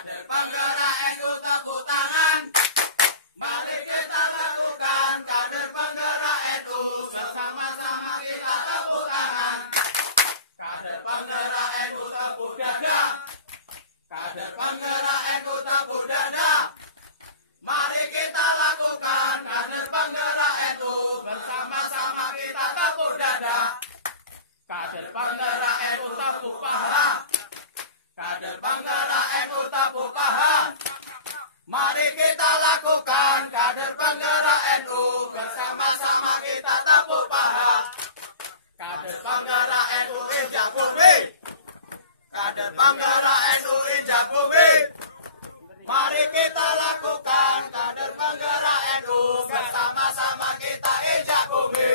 Kader penggerak NU tepuk tangan. Mari kita lakukan kader penggerak NU. Bersama-sama kita tepuk tangan. Kader penggerak NU tepuk dada. Kader penggerak NU tepuk dada. Mari kita lakukan kader penggerak NU. Bersama-sama kita tepuk dada. Kader penggerak NU tepuk paha. Kader penggerak NU tepuk paha. Mari kita lakukan kader penggerak NU. Bersama-sama kita tepuk paha. Kader penggerak NU injak bumi. Kader penggerak NU injak bumi. Mari kita lakukan kader penggerak NU. Bersama-sama kita injak bumi.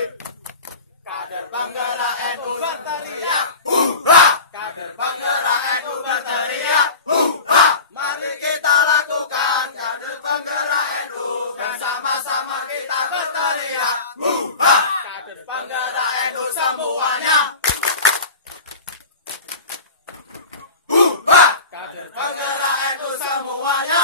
Kader penggerak NU berteriak, hurra! Kader penggerak NU berteriak, hurra! Mari kita lakukan kader penggerak NU. Bersama-sama kita berteriak, hurra! Kader penggerak NU semuanya. Hurra! Kader penggerak NU semuanya.